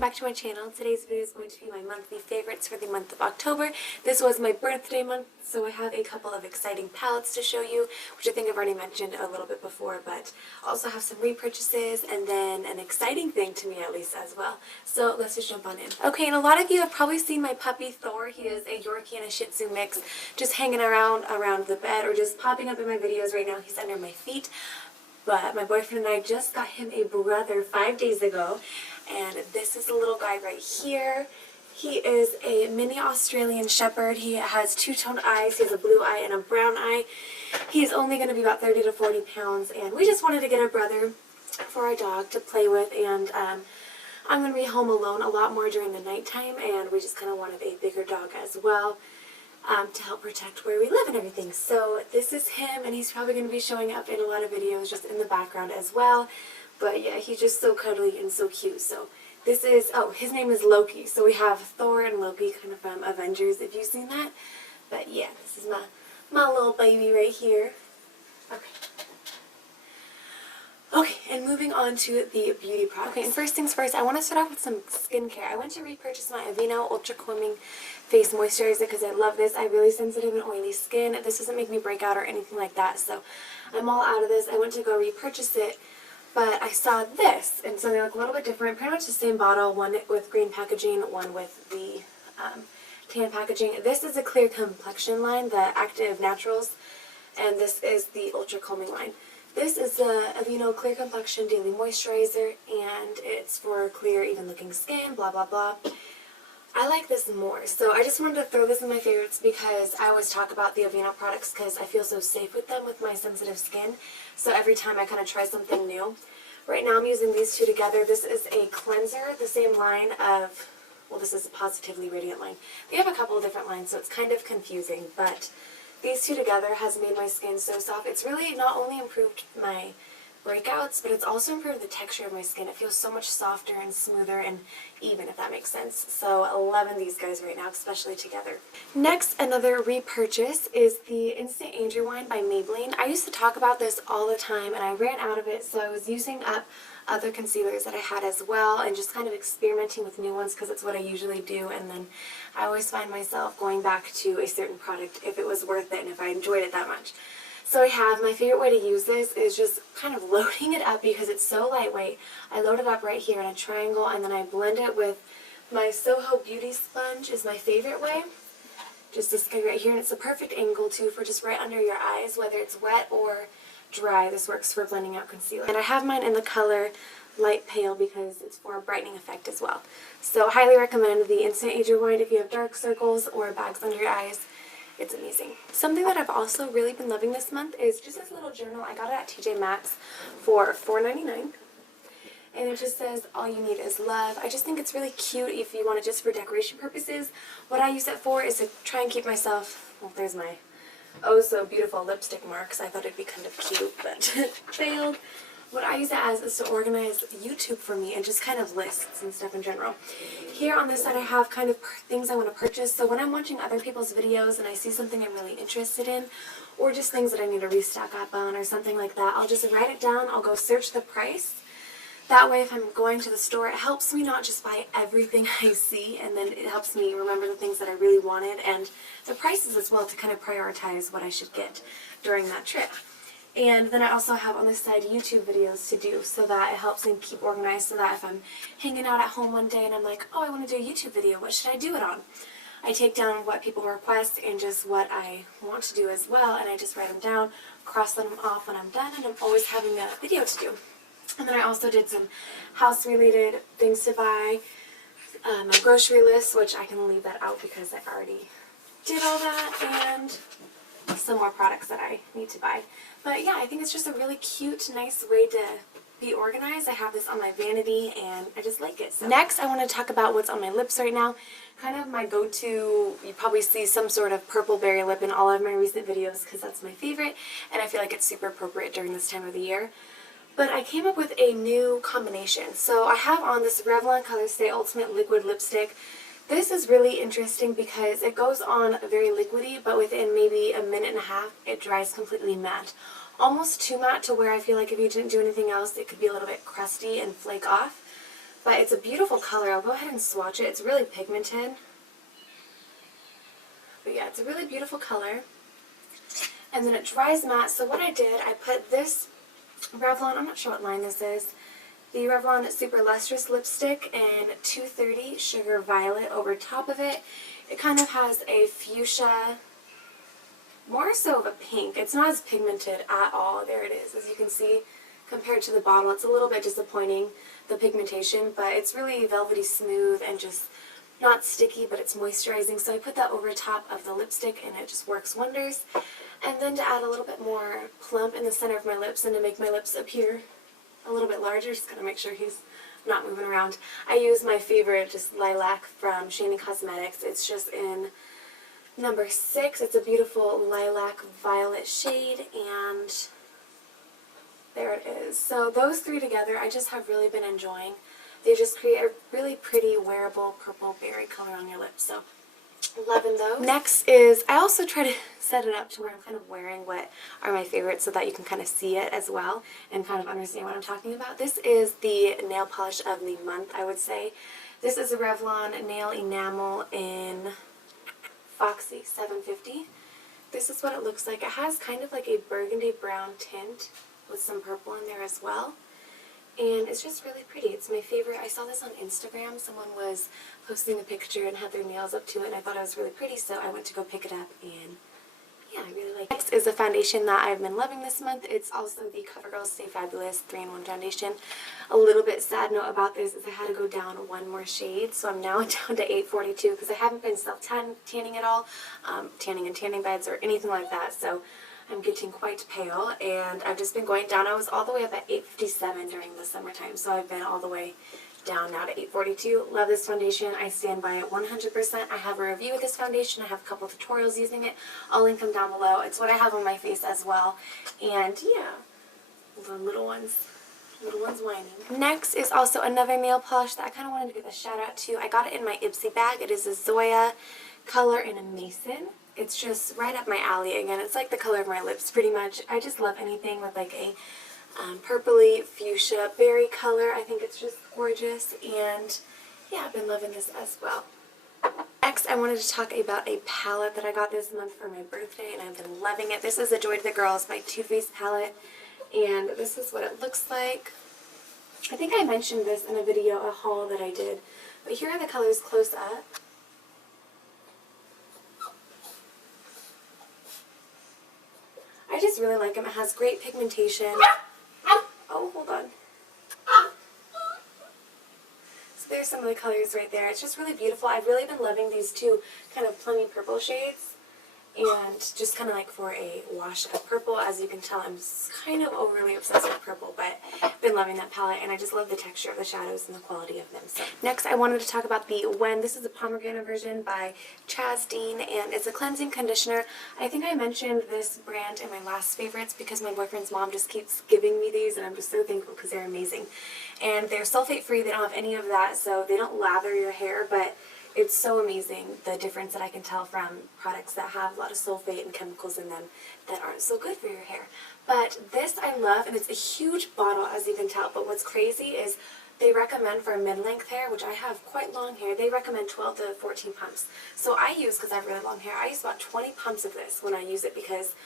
welcome back to my channel. Today's video is going to be my monthly favorites for the month of October. This was my birthday month, so I have a couple of exciting palettes to show you, which I think I've already mentioned a little bit before, but also have some repurchases and then an exciting thing to me at least as well. So let's just jump on in. Okay, and a lot of you have probably seen my puppy Thor. He is a Yorkie and a Shih Tzu mix, just hanging around the bed or just popping up in my videos right now. He's under my feet. But my boyfriend and I just got him a brother 5 days ago, and this is the little guy right here. He is a mini Australian Shepherd. He has two-toned eyes. He has a blue eye and a brown eye. He's only going to be about 30 to 40 pounds, and we just wanted to get a brother for our dog to play with, and I'm going to be home alone a lot more during the nighttime, and we just kind of wanted a bigger dog as well. To help protect where we live and everything. So this is him, and he's probably going to be showing up in a lot of videos just in the background as well. But yeah, he's just so cuddly and so cute. So this is, oh, his name is Loki. So we have Thor and Loki kind of from Avengers, if you've seen that. But yeah, this is my little baby right here. Okay. Okay, and moving on to the beauty products. Okay, and first things first, I want to start off with some skincare. I went to repurchase my Aveeno Ultra Combing Face Moisturizer because I love this. I have really sensitive and oily skin. This doesn't make me break out or anything like that, so I'm all out of this. I went to go repurchase it, but I saw this, and so they look a little bit different. Pretty much the same bottle, one with green packaging, one with the tan packaging. This is a Clear Complexion line, the Active Naturals, and this is the Ultra Combing line. This is the Aveeno Clear Complexion Daily Moisturizer, and it's for clear, even-looking skin, blah, blah, blah. I like this more, so I just wanted to throw this in my favorites because I always talk about the Aveeno products because I feel so safe with them with my sensitive skin, so every time I kind of try something new. Right now I'm using these two together. This is a cleanser, the same line of, well, this is a Positively Radiant line. They have a couple of different lines, so it's kind of confusing, but these two together has made my skin so soft. It's really not only improved my breakouts, but it's also improved the texture of my skin. It feels so much softer and smoother and even, if that makes sense. So loving these guys right now, especially together. Next, another repurchase is the Instant Angel Wine by Maybelline. I used to talk about this all the time, and I ran out of it, so I was using up other concealers that I had as well and just kind of experimenting with new ones because that's what I usually do, and then I always find myself going back to a certain product if it was worth it and if I enjoyed it that much. So I have, my favorite way to use this is just kind of loading it up because it's so lightweight. I load it up right here in a triangle, and then I blend it with my Soho Beauty Sponge is my favorite way. Just this guy right here, and it's a perfect angle too for just right under your eyes, whether it's wet or dry. This works for blending out concealer. And I have mine in the color Light Pale because it's for a brightening effect as well. So I highly recommend the Instant Ager Wine if you have dark circles or bags under your eyes. It's amazing. Something that I've also really been loving this month is just this little journal. I got it at TJ Maxx for $4.99. And it just says, all you need is love. I just think it's really cute if you want it just for decoration purposes. What I use it for is to try and keep myself, well, there's my oh so beautiful lipstick marks. I thought it'd be kind of cute, but failed. What I use it as is to organize YouTube for me and just kind of lists and stuff in general. Here on this side I have kind of things I want to purchase, so when I'm watching other people's videos and I see something I'm really interested in, or just things that I need to restock up on or something like that, I'll just write it down, I'll go search the price. That way if I'm going to the store, it helps me not just buy everything I see, and then it helps me remember the things that I really wanted and the prices as well to kind of prioritize what I should get during that trip. And then I also have on this side YouTube videos to do so that it helps me keep organized, so that if I'm hanging out at home one day and I'm like, oh, I want to do a YouTube video, what should I do it on? I take down what people request and just what I want to do as well, and I just write them down, cross them off when I'm done, and I'm always having a video to do. And then I also did some house-related things to buy, my grocery list, which I can leave that out because I already did all that, and some more products that I need to buy. But yeah, I think it's just a really cute, nice way to be organized. I have this on my vanity and I just like it. So next I want to talk about what's on my lips right now. Kind of my go-to, you probably see some sort of purple berry lip in all of my recent videos because that's my favorite, and I feel like it's super appropriate during this time of the year. But I came up with a new combination. So I have on this Revlon Colorstay Ultimate Liquid Lipstick. This is really interesting because it goes on very liquidy, but within maybe a minute and a half, it dries completely matte. Almost too matte to where I feel like if you didn't do anything else, it could be a little bit crusty and flake off. But it's a beautiful color. I'll go ahead and swatch it. It's really pigmented. But yeah, it's a really beautiful color. And then it dries matte. So what I did, I put this Revlon, I'm not sure what line this is, the Revlon Super Lustrous Lipstick in 230 Sugar Violet over top of it. It kind of has a fuchsia, more so of a pink. It's not as pigmented at all. There it is. As you can see, compared to the bottle, it's a little bit disappointing, the pigmentation, but it's really velvety smooth and just not sticky, but it's moisturizing. So I put that over top of the lipstick and it just works wonders. And then to add a little bit more plump in the center of my lips and to make my lips appear a little bit larger, just gotta make sure he's not moving around, I use my favorite just lilac from Shany Cosmetics. It's just in number 6. It's a beautiful lilac violet shade, and there it is. So those three together I just have really been enjoying. They just create a really pretty wearable purple berry color on your lips. So loving those. Next is, I also try to set it up to where I'm kind of wearing what are my favorites so that you can kind of see it as well and kind of understand what I'm talking about. This is the nail polish of the month, I would say. This is a Revlon Nail Enamel in Foxy 750. This is what it looks like. It has kind of like a burgundy brown tint with some purple in there as well. And it's just really pretty. It's my favorite. I saw this on Instagram. Someone was posting a picture and had their nails up to it, and I thought it was really pretty, so I went to go pick it up, and yeah, I really like it. Next is a foundation that I've been loving this month. It's also the Covergirl Stay Fabulous 3-in-1 foundation. A little bit sad note about this is I had to go down one more shade, so I'm now down to 842 because I haven't been self-tanning at all, tanning in tanning beds or anything like that, so I'm getting quite pale, and I've just been going down. I was all the way up at 857 during the summertime, so I've been all the way down now to 842. Love this foundation. I stand by it 100%. I have a review of this foundation. I have a couple tutorials using it. I'll link them down below. It's what I have on my face as well. And yeah, the little one's whining. Next is also another nail polish that I kind of wanted to give a shout out to. I got it in my Ipsy bag. It is a Zoya color in a Masson. It's just right up my alley. Again, it's like the color of my lips pretty much. I just love anything with like a purpley fuchsia berry color. I think it's just gorgeous, and yeah, I've been loving this as well. Next, I wanted to talk about a palette that I got this month for my birthday, and I've been loving it. This is a Joy to the Girls by Too Faced palette, and this is what it looks like. I think I mentioned this in a video, a haul that I did, but here are the colors close up. I just really like them. It has great pigmentation. Oh, hold on. So there's some of the colors right there. It's just really beautiful. I've really been loving these two kind of plummy purple shades. And just kind of like for a wash of purple. As you can tell, I'm kind of overly obsessed with purple, but I've been loving that palette, and I just love the texture of the shadows and the quality of them. So next, I wanted to talk about the When. This is a pomegranate version by Chaz, and it's a cleansing conditioner. I think I mentioned this brand in my last favorites because my boyfriend's mom just keeps giving me these, and I'm just so thankful because they're amazing. And they're sulfate-free. They don't have any of that, so they don't lather your hair, but it's so amazing the difference that I can tell from products that have a lot of sulfate and chemicals in them that aren't so good for your hair. But this I love, and it's a huge bottle as you can tell, but what's crazy is they recommend for mid-length hair, which I have quite long hair, they recommend 12 to 14 pumps. So I use, because I have really long hair, I use about 20 pumps of this when I use it because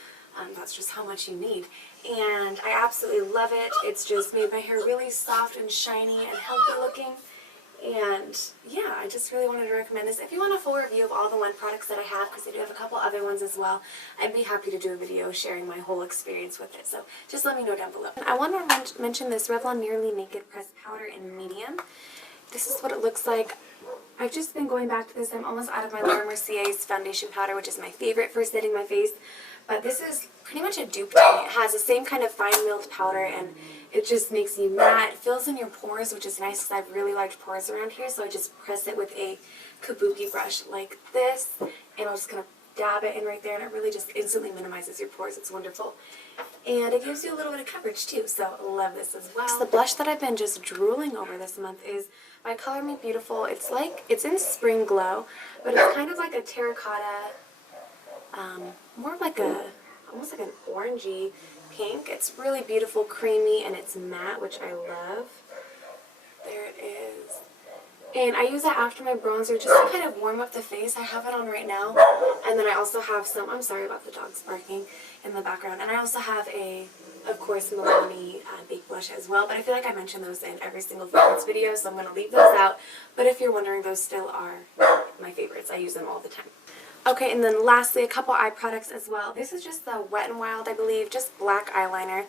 that's just how much you need. And I absolutely love it. It's just made my hair really soft and shiny and healthy looking. And yeah, I just really wanted to recommend this. If you want a full review of all the One products that I have, because I do have a couple other ones as well, I'd be happy to do a video sharing my whole experience with it. So just let me know down below. I want to mention this Revlon Nearly Naked Pressed Powder in medium. This is what it looks like. I've just been going back to this. I'm almost out of my Laura Mercier's foundation powder, which is my favorite for setting my face. But this is pretty much a dupe to me. It has the same kind of fine milled powder, and it just makes you matte. It fills in your pores, which is nice because I've really large pores around here, so I just press it with a kabuki brush like this, and I'll just kind of dab it in right there, and it really just instantly minimizes your pores. It's wonderful. And it gives you a little bit of coverage too, so I love this as well. So the blush that I've been just drooling over this month is by Color Me Beautiful. It's in Spring Glow, but it's kind of like a terracotta, more like almost like an orangey pink. It's really beautiful, creamy, and it's matte, which I love. There it is. And I use that after my bronzer just to kind of warm up the face. I have it on right now. And then I also have some, I'm sorry about the dogs barking in the background. And I also have a, of course, Milani Baked Blush as well. But I feel like I mention those in every single fragrance video, so I'm going to leave those out. But if you're wondering, those still are my favorites. I use them all the time. Okay, and then lastly, a couple eye products as well. This is just the Wet n Wild, I believe, just black eyeliner.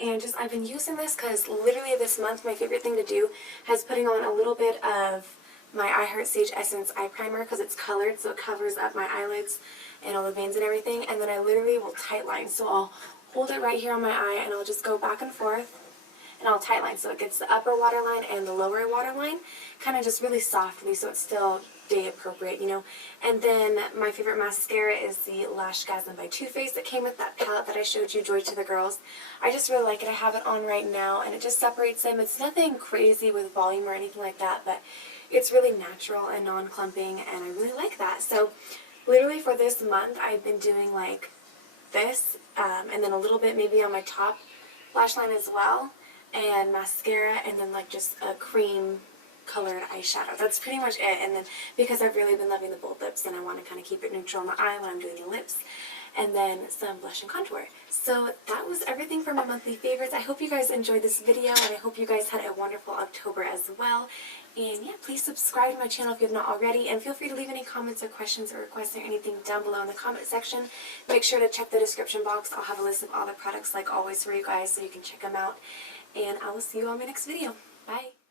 And just I've been using this because literally this month my favorite thing to do has putting on a little bit of my I Heart Sage Essence eye primer because it's colored, so it covers up my eyelids and all the veins and everything. And then I literally will tightline, so I'll hold it right here on my eye and I'll just go back and forth and I'll tightline so it gets the upper waterline and the lower waterline kind of just really softly, so it's still day appropriate, you know. And then my favorite mascara is the Lashgasm by Too Faced that came with that palette that I showed you, Joy to the Girls. I just really like it. I have it on right now and it just separates them. It's nothing crazy with volume or anything like that, but it's really natural and non-clumping and I really like that. So literally for this month I've been doing like this and then a little bit maybe on my top lash line as well, and mascara, and then like just a cream colored eyeshadow. That's pretty much it. And then because I've really been loving the bold lips and I want to kind of keep it neutral on the eye when I'm doing the lips, and then some blush and contour. So that was everything for my monthly favorites. I hope you guys enjoyed this video and I hope you guys had a wonderful October as well. And yeah, please subscribe to my channel if you have not already, and feel free to leave any comments or questions or requests or anything down below in the comment section. Make sure to check the description box. I'll have a list of all the products like always for you guys so you can check them out. And I will see you on my next video. Bye!